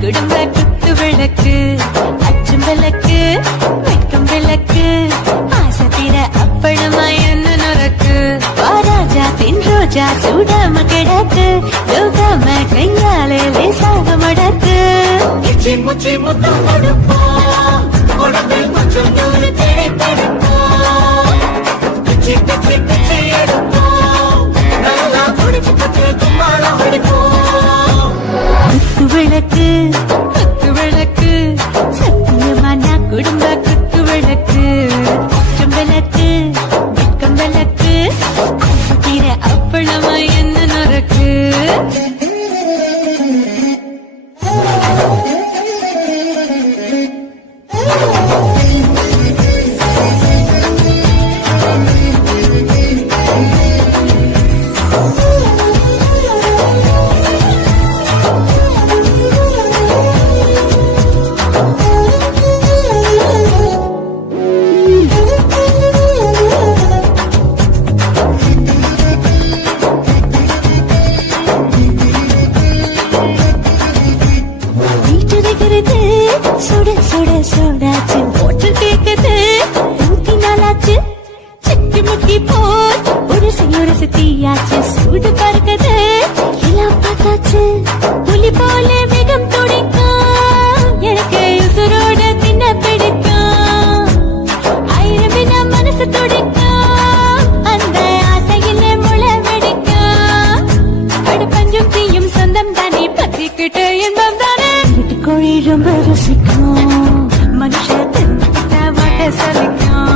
குடும்ப குத்து விளக்கு அச்சும் விளக்கு வெட்கம் விளக்கு ஆசத்திர அப்பளமா என்ன நொறக்கு வாராஜா தின் ரோஜா சூடாம கிடக்கு யோகாம கையாலே லேசாக மடக்கு இச்சி முச்சி முத்தம் கொடுப்போம் உடம்பில் கொஞ்சம் தூரு தேவைப்படுப்போம் பிச்சி பிச்சி பிச்சி எடுப்போம் நல்லா குடிச்சு பத்து தும்பாலம் அடிப்போம் குத்து விளக்கு குத்து விளக்கு சத்தியமான குடும்ப குத்து விளக்கு அச்சும் விளக்கு வெட்கம் விளக்கு ஆசத்திர அப்பளமா என்ன நொறக்கு சுட சுட சுடாச்சு போட்டு கேக்குது ஊத்தி நாளாச்சு சிக்கி முக்கி போய் ஒரு தீயாச்சு சூடு பறக்குது எல்லாம் பார்த்தாச்சு புலி போல வேகம் துடிக்கும் எனக்கு உசுரோட தின்ன பிடிக்கும் ஆயிரம் வினா மனசு துடிக்கும் அந்த ஆசையிலே முளை வெடிக்கும் அடுப்பஞ்சும் தீயும் சொந்தம் தானே பத்திக்கிட்டு இன்பம் தானே கோழி ரொம்ப ருசிக்கும் மனுஷ தின்னுக்கிட்ட வாட்ட சலிக்கும்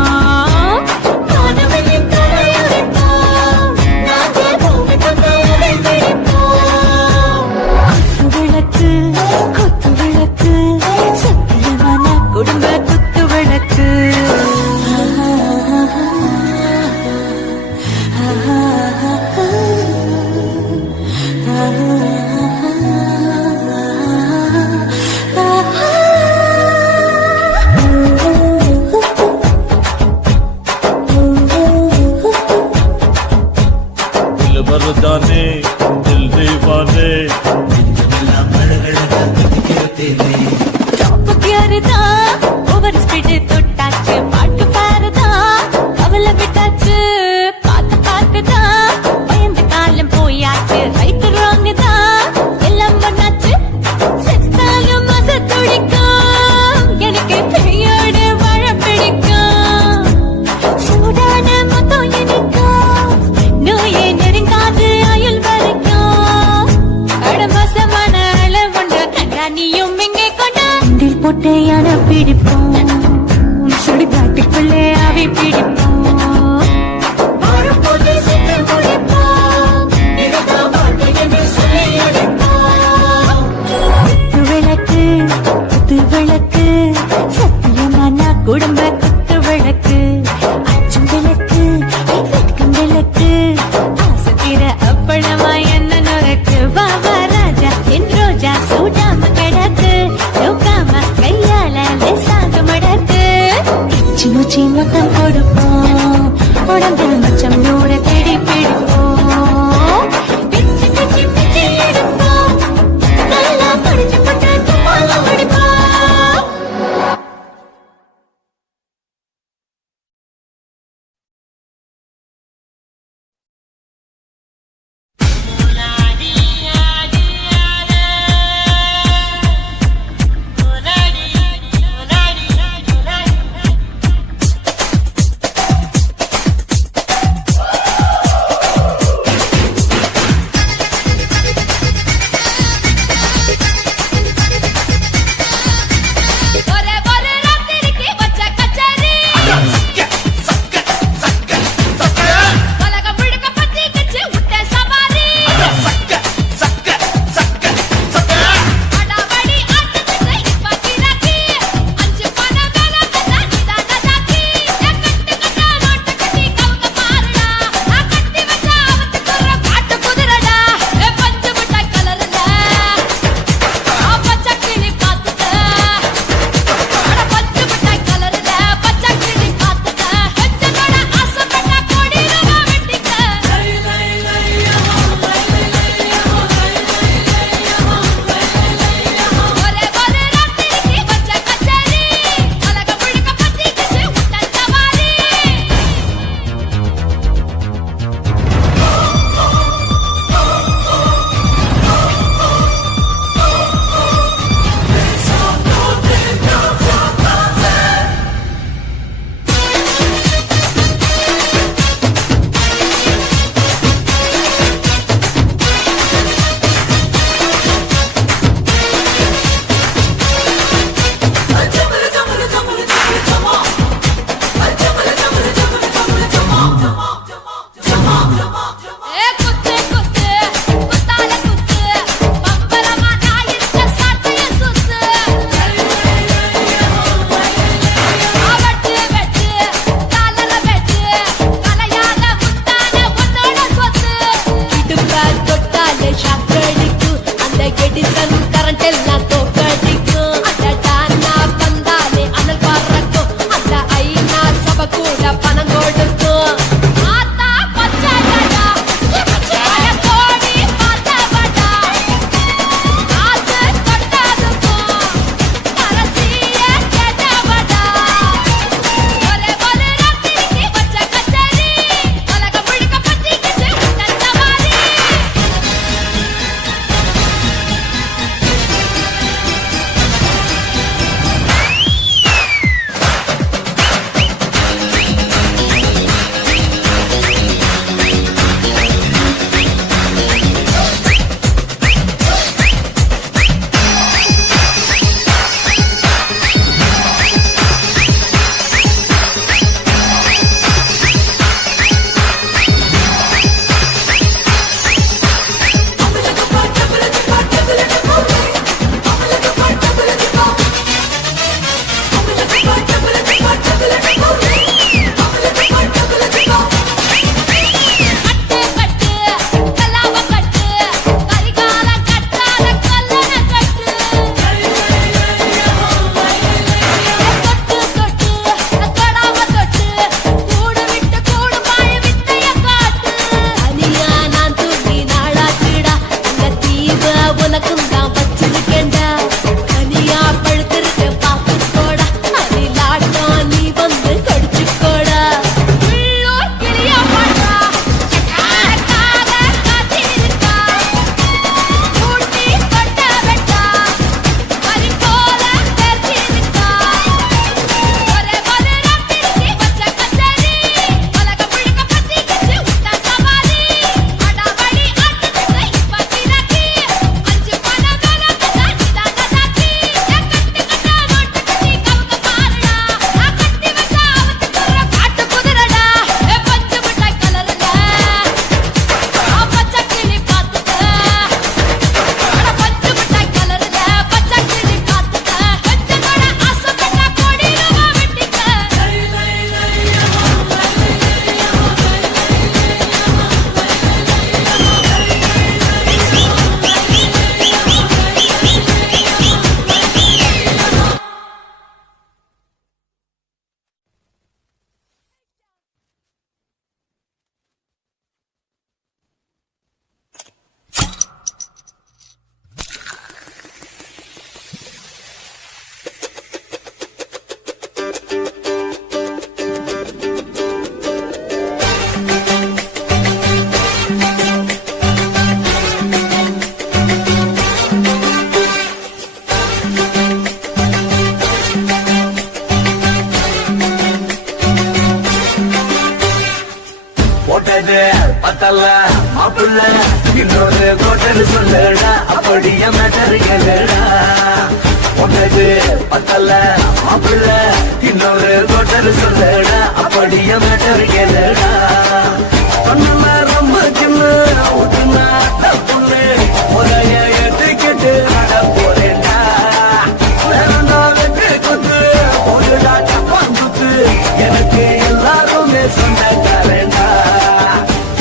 மானவனின் தலையுரைப்போம் நாங்கள் பூமி தந்தையை பிடிப்போம் குத்து விளக்கு சத்தியமான குடும்ப குத்து விளக்கு जाने दिल दीवाने ओवर स्पीड தொட்டாச்சு பாட்டு பாருதான் கவலை விட்டாச்சு பார்த்து பார்த்துதான் பயந்து காலம் போயாச்சு ரைட் ராங் தான் எல்லாம் பண்ணாச்சு செத்தாலும் மச துடிக்கும் எனக்கு பெரியோடு வாழ பிடிக்கும் சூடான மொத்தம் எனக்கும் நோயே நெருங்காது அயல் வரைக்கும் அடமோசமான அளவுண்ட கண்டானியும் எங்கே கொண்டா போட்டையான பிடிப்போம் சுடுகாட்டுக்குள்ளே அவை பிடிப்போம் வரும்போது சென்று முடிப்போம் இதுதான் வாழ்க்கை என்று சொல்லி அடிப்போம் குத்து விளக்கு சத்தியமான குடும்ப குத்து விளக்கு அச்சும் விளக்கு வெட்கம் விளக்கு ஆசத்திர அப்பளமா என்ன நொறக்கு வா வா ராஜா என் ரோஜா சூடாம கிடக்கு யோகாம கையால லேசாக மடக்கு இச்சி முச்சி மொத்தம் கொடுப்போம் உடம்பில் மச்சம் நூற தேடி பிடிப்போம் பிச்சி பிச்சி பிச்சி எடுப்போம் நல்லா படிச்சு பட்டு தும்பாலம் அடிப்போம் பத்தல மாப்பிள்ள இன்னொரு கோட்டர் சொல்லடா அப்படியே மேட்டர் கேளுடா உனது பத்தல மாப்பிள்ள இன்னொரு கோட்டர் சொல்லடா அப்படியே மேட்டர் கேளுடா சொன்ன ரொம்ப சின்ன ஊத்துனா தப்புன்னு முறைய ஏத்துக்கிட்டு நட போறேன்டா வெற்றி குத்து போடுடா சப்பான் குத்து எனக்கு எல்லாருமே சொந்தக்காரன்டா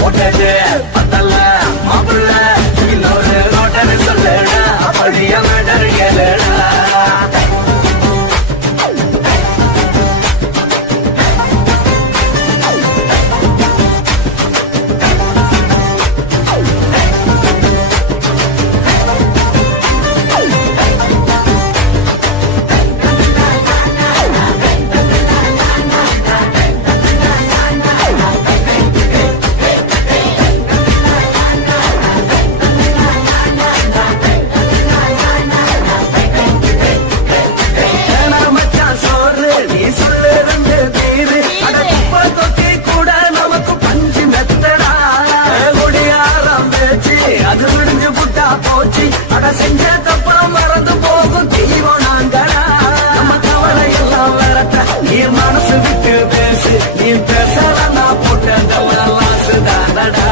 உனது பத்தல மாப்பிள்ள இன்னொரு கோட்டர் சொல்லடா அப்படியே மேட்டர் கேளுடா செஞ்ச தப்பா மறந்து போகும் தெய்வம் நாங்களா நம்ம கவலை எல்லாம் வரட்ட நீ மனசு விட்டு பேசு நீ பேசலன்னா போட்டதெல்லாம் சுதானடா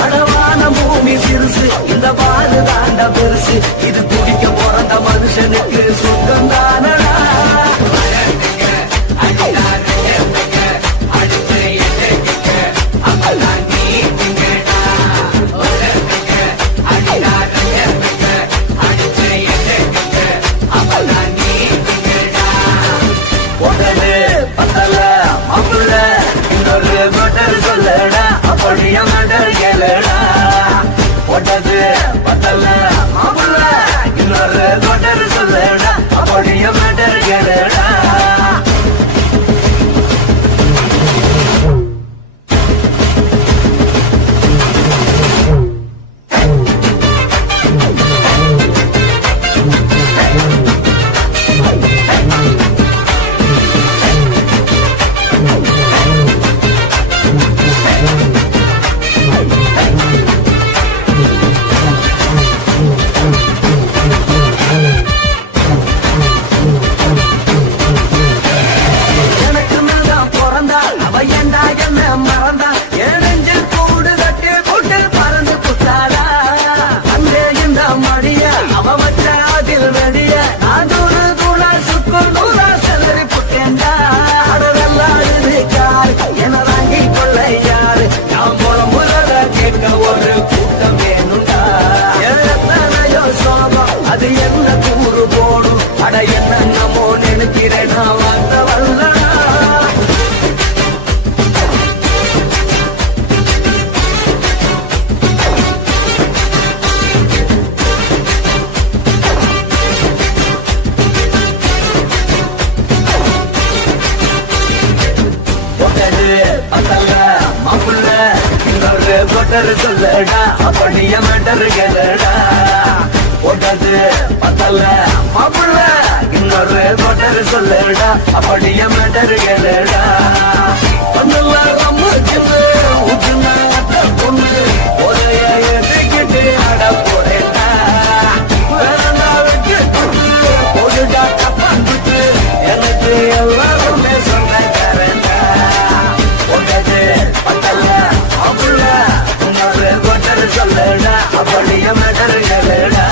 அடவான பூமி சிறுசு இந்த பாரு தாண்ட பெருசு இது குடிக்க பிறந்த மனுஷனுக்கு சொந்தம் தானடா அப்படியே மேட்டர் கேளுடா போட்டது பத்தல மாப்பிள்ள இன்னொரு கோட்டர் சொல்லுடா அப்படியே மேட்டர் கேளுடா அது என்ன கூறு போடும் அட என்ன நம்மோ நினைக்கிறேன் நான் வந்த வல்லடா மாப்பிள்ள இன்னொரு கோட்டர் சொல்லடா அப்படியே மேட்டர் கேளுடா போட்டது பத்தல மாப்பிள்ள இன்னொரு கோட்டர் சொல்லுடா அப்படியே மேட்டர் கேளுடா பொண்ணு ஒரே ஏற்றிக்கிட்டு அட போறேன்டா போடுடா தப்பாந்துட்டு எனக்கு எல்லாருமே சொந்தக்காரன்டா போட்டது பத்தல மாப்பிள்ள இன்னொரு கோட்டர் சொல்லுடா அப்படியே மேட்டர் கேளுடா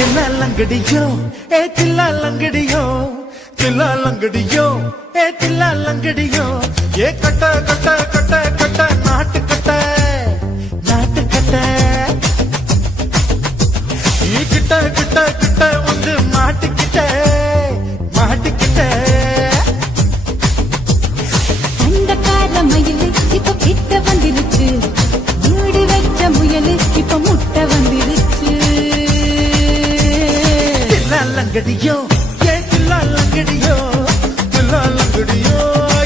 தில்லாலங்கடியோ ஏ தில்லாலங்கடியோ தில்லாலங்கடியோ ஏ தில்லாலங்கடியோ ஏ கட்ட கட்ட கட்ட கட்ட நாட்டு கட்ட நாட்டு கட்ட நீ கிட்ட கிட்ட கிட்ட வந்து மாட்டிக்கிட்ட மாட்டிக்கிட்ட சண்டக்கார மயிலு இப்ப கிட்ட வந்துருச்சு மூடி வச்ச முயலு இப்ப முட்டை வந்துருச்சு தில்லாலங்கடியோ ஏ தில்லாலங்கடியோ தில்லாலங்கடியோ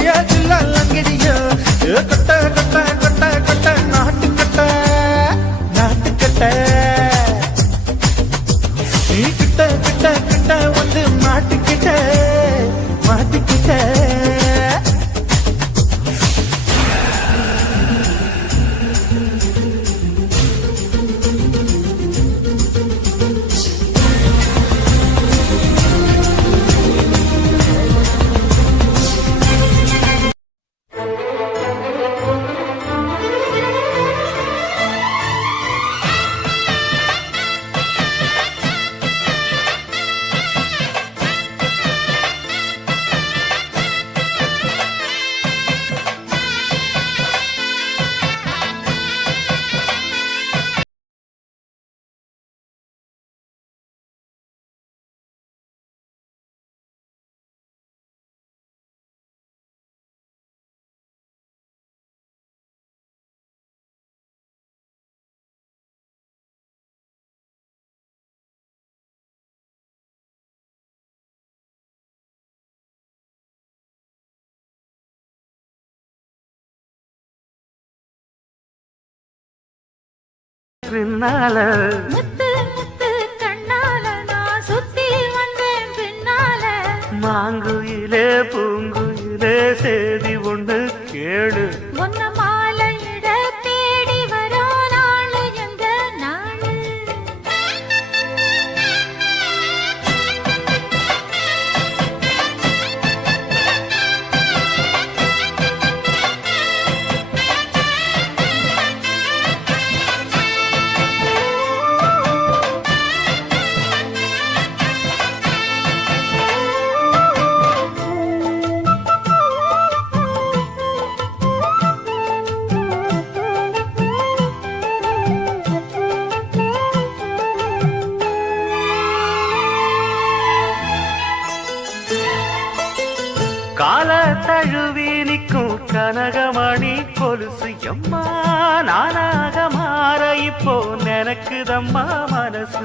ஏ தில்லாலங்கடியோ ஏ கட்ட கட்ட கட்ட கட்ட நாட்டு கட்ட நாட்டு கட்ட நீ கிட்ட கிட்ட கிட்ட வந்து மாட்டிக்கிட்ட மாட்டிக்கிட்ட பின்னால முத்து முத்து கண்ணால நான் சுத்தி வந்தேன் பின்னால மாங்குயிலே பூங்குயிலே சேதி ஒண்ணு கேளு ஒன்ன மாலையிட தேடி வரோ நாளு எங்க நாளு கால தழுவி நிற்கும் கனகமணி கொலுசு எம்மா நானாக மாற இப்போ நினைக்குதம்மா மனசு